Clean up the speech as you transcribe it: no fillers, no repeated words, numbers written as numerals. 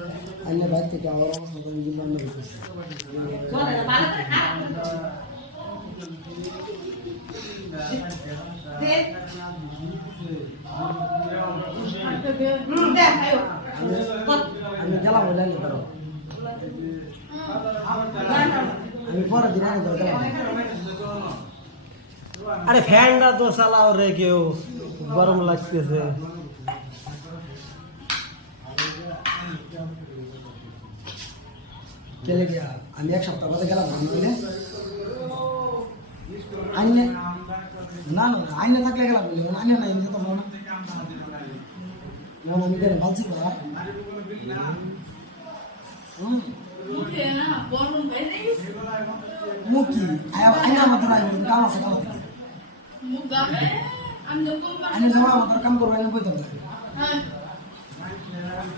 अन्य बात के क्या और मतलब मुझे मन नहीं करता আমি গেলাম বলে না ধরো আমি পরে দিন আগে ধরে গেলাম আরে ফ্যানটা তো চালাও রে কেউ গরম লাগতেছে চলে গিয়া আমি এক সপ্তাহ বাদে গেলাম বলে আইনে না না আইনে থাকলে গেলাম বলে আইনে নাই আমি যেতাম না আমি গেলাম ভাবছি না মুখি আইনা আমাদের কাম আছে কাম আছে আইনে যাওয়া আমাদের কাম করবো আইনে বইতে হবে